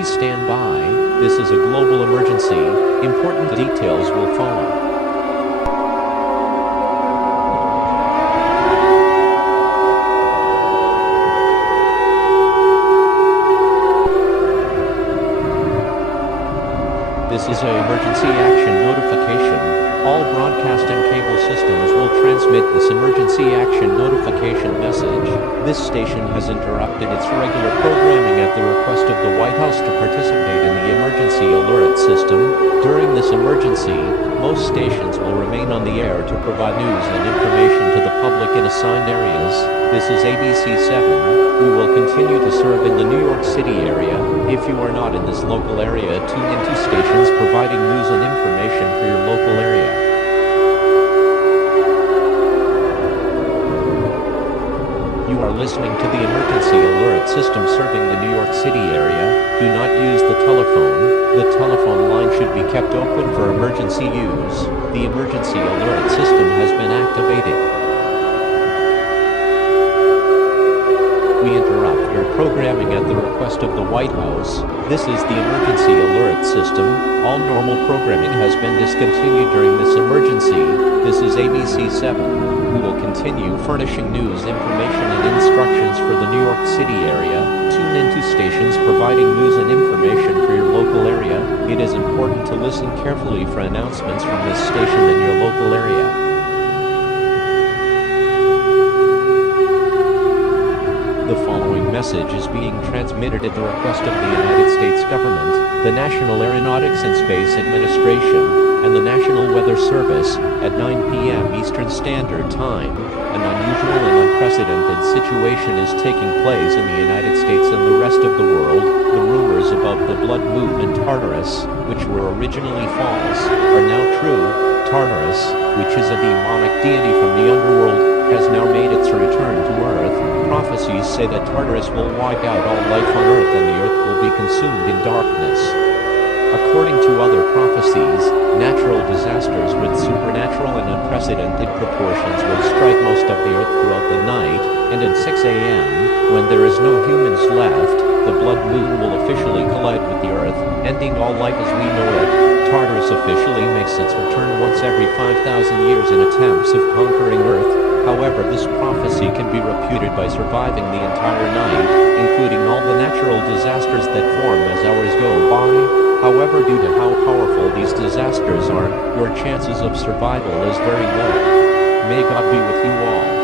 Please stand by. This is a global emergency. Important details will follow. This is an emergency action notification. All broadcast and cable systems will transmit this emergency action notification message. This station has interrupted its regular programming at the request of the White House to participate in the emergency alert system. During this emergency, most stations will remain on the air to provide news and information to the public in assigned areas. This is ABC 7. We will continue to serve in the New York City area. If you are not in this local area, tune into stations providing news and information for your local area. You are listening to the emergency alert system serving the New York City area. Do not use the telephone. The telephone line should be kept open for emergency use. The emergency alert system has been activated. We interrupt your programming at the request of the White House. This is the emergency alert system. All normal programming has been discontinued during this emergency. This is ABC 7. We will continue furnishing news, information, and instructions for the New York City area. Tune into stations providing news and information for your local area. It is important to listen carefully for announcements from this station in your local area. The following message is being transmitted at the request of the United States government, the National Aeronautics and Space Administration, and the National Weather Service. At 9 p.m. Eastern Standard Time, an unusual and unprecedented situation is taking place in the United States and the rest of the world. The rumors about the blood moon and Tartarus, which were originally false, are now true. Tartarus, which is a demonic deity from the underworld, has now made its return to Earth. Prophecies say that Tartarus will wipe out all life on Earth and the Earth will be consumed in darkness. According to other prophecies, natural disasters with supernatural and unprecedented proportions will strike most of the Earth throughout the night, and at 6 a.m., when there is no humans left, the blood moon will officially collide with the Earth, ending all life as we know it. Tartarus officially makes its return once every 5,000 years in attempts of conquering Earth. However, this prophecy can be refuted by surviving the entire night, including all the natural disasters that form as hours go by. However, due to how powerful these disasters are, your chances of survival is very low. May God be with you all.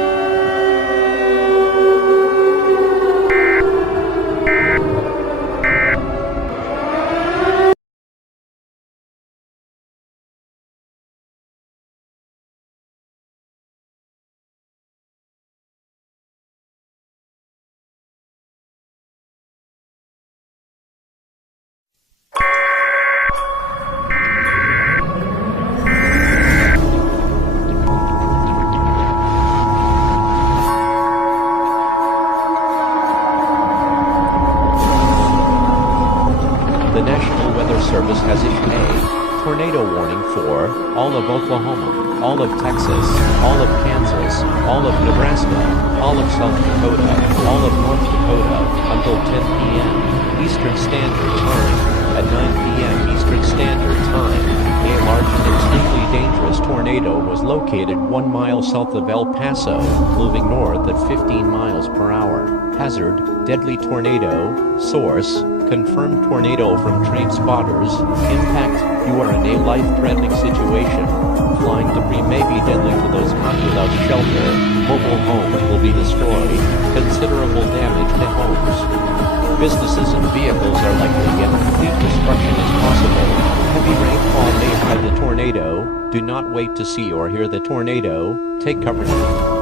The National Weather Service has issued a tornado warning for all of Oklahoma, all of Texas, all of Kansas, all of Nebraska, all of South Dakota, all of North Dakota, until 10 p.m. Eastern Standard Time. At 9 p.m. Eastern Standard Time, a large and extremely dangerous tornado was located 1 mile south of El Paso, moving north at 15 miles per hour. Hazard, deadly tornado. Source, confirmed tornado from train spotters. Impact, you are in a life-threatening situation. Flying debris may be deadly to those caught without shelter. Mobile homes will be destroyed. Considerable damage to homes. Businesses and vehicles are likely, and complete destruction is possible. Heavy rainfall may hide the tornado. Do not wait to see or hear the tornado. Take cover now.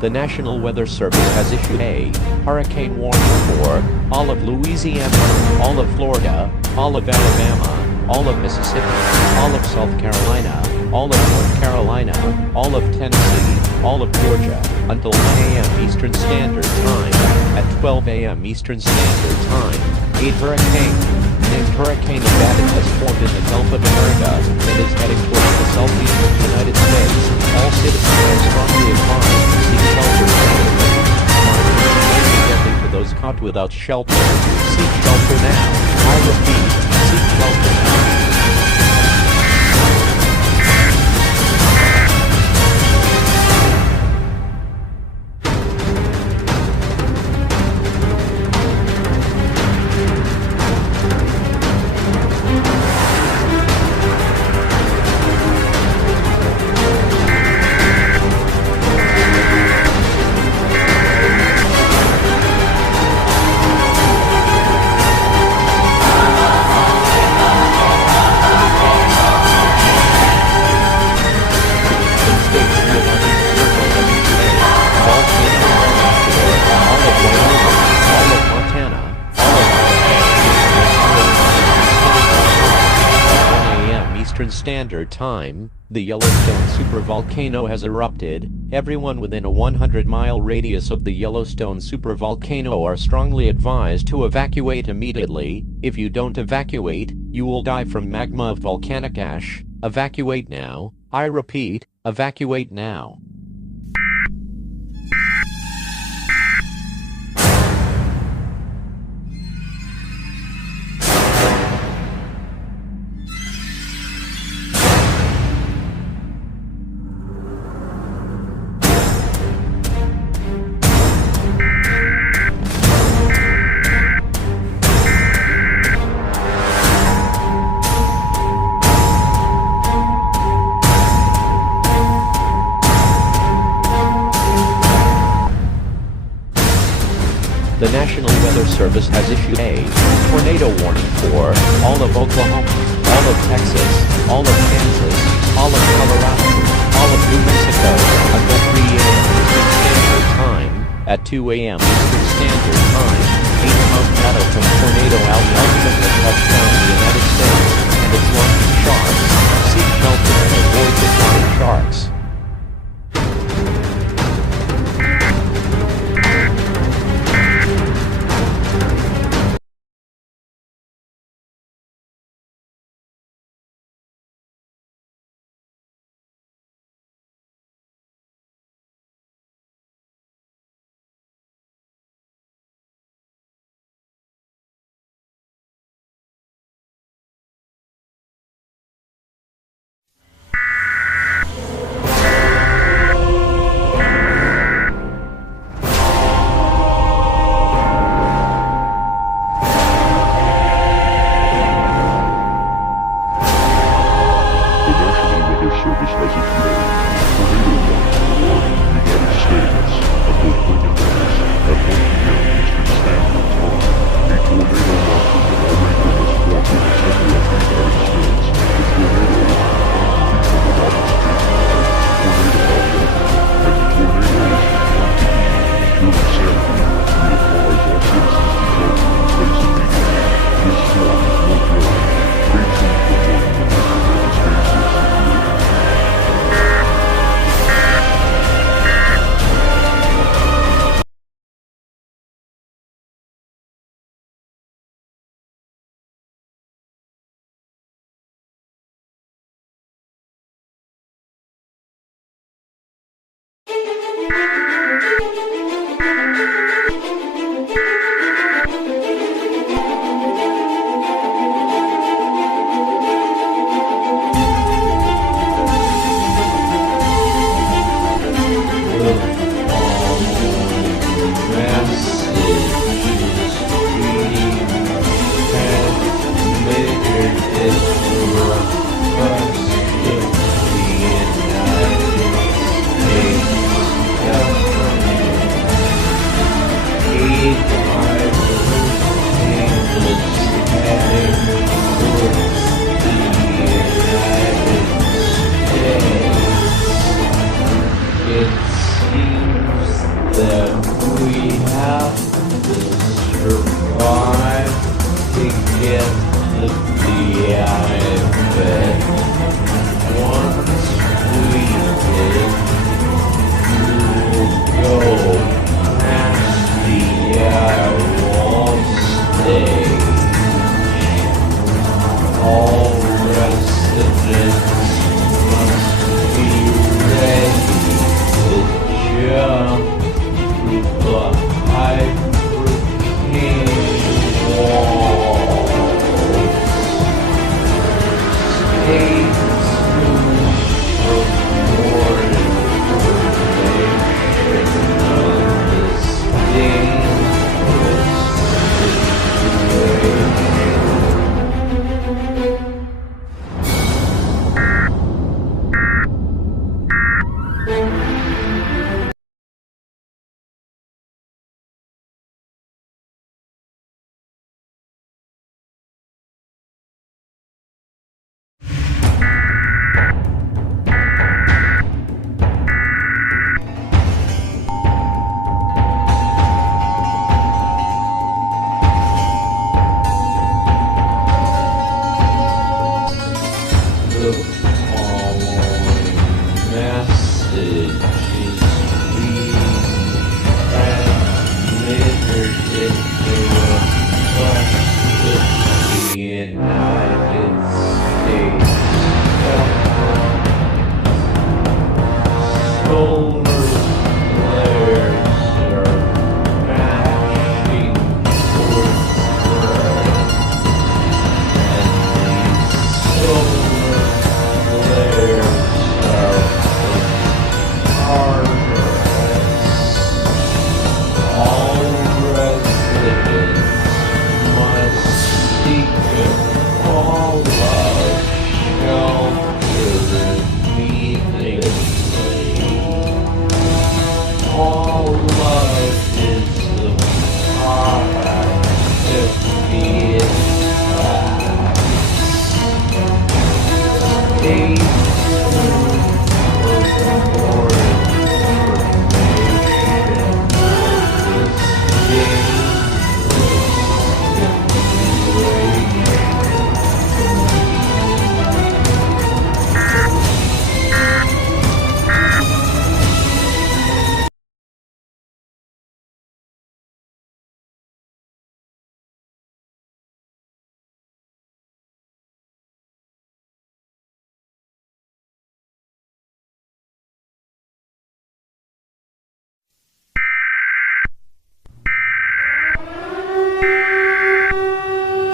The National Weather Service has issued a hurricane warning for all of Louisiana, all of Florida, all of Alabama, all of Mississippi, all of South Carolina, all of North Carolina, all of Tennessee, all of Georgia, until 1 a.m. Eastern Standard Time. At 12 a.m. Eastern Standard Time, a hurricane named Hurricane Armageddon has formed in the Gulf of America and is heading towards the southeastern United States. All citizens are strongly advised to seek shelter and for those caught without shelter. Seek shelter now. I repeat, seek shelter now. Standard Time, the Yellowstone supervolcano has erupted. Everyone within a 100-mile radius of the Yellowstone supervolcano are strongly advised to evacuate immediately. If you don't evacuate, you will die from magma of volcanic ash. Evacuate now. I repeat, evacuate now. The National Weather Service has issued a tornado warning for all of Oklahoma, all of Texas, all of Kansas, all of Colorado, all of New Mexico, until 3 a.m. Eastern Standard Time. At 2 a.m. Eastern Standard Time, 8-pound battle from Tornado Alley ultimately touched down the United States and its launching sharks. Seek shelter and avoid the flying sharks. survive to get to the island. Once we did, we'll go past the wall stage. All residents must be ready to jump through the hyper-king walls. Stay tuned for more information on this dangerous situation. The following message is being transmitted in the request of the United States government. Solar flares are crashing towards Earth, and these solar flares are Tartarus. All residents must seek all of shelter immediately. All love is the product of the impact. Stay tuned for more information on this dangerous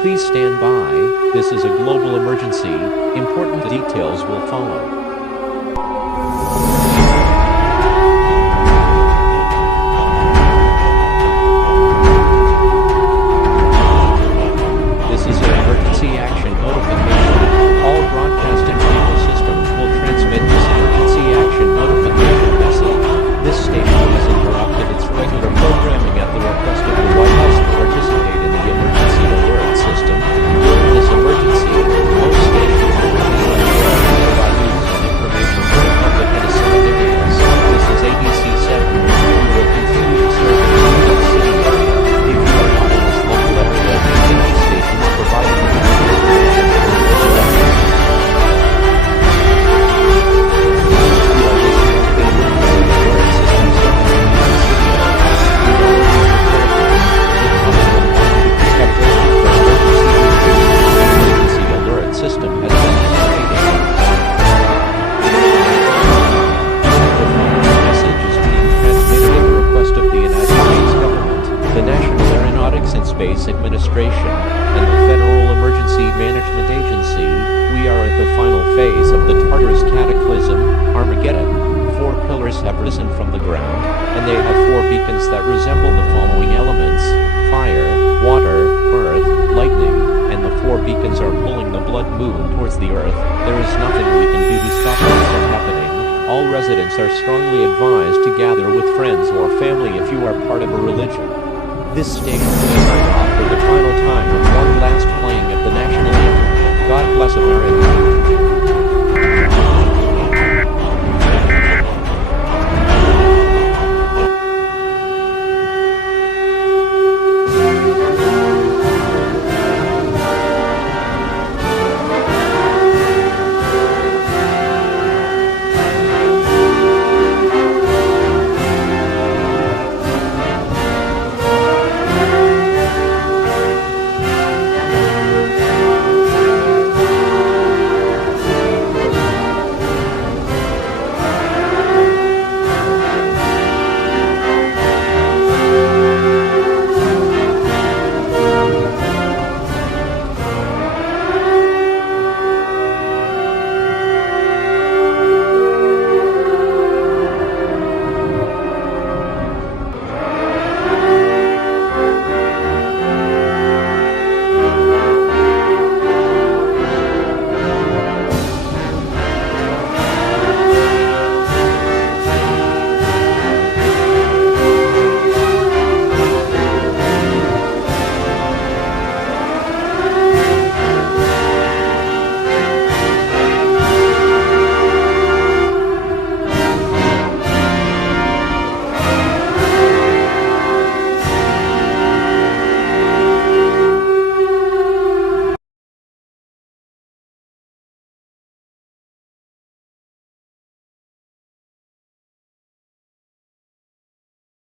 Please stand by. This is a global emergency. Important details will follow. This is an emergency action notification. All broadcasting cable systems will transmit this emergency action notification message. This station has interrupted its regular programming at the request of the White House to participate in the emergency alert system. During this emergency, most stations will remain on air and provide news and information to the public in assigned areas. This is ABC 7, who will continue to serve the New York City area. If you are not in this local area, these stations provide information. System has been activated. The following message is being transmitted at the request of the United States government, the National Aeronautics and Space Administration, and the Federal Emergency Management Agency. We are at the final phase of the Tartarus cataclysm, Armageddon. 4 pillars have risen from the ground, and they have 4 beacons that resemble the following elements: fire, water, earth, lightning, and the 4 beacons are pulling the blood moon towards the earth. There is nothing we can do to stop this from happening. All residents are strongly advised to gather with friends or family if you are part of a religion. This station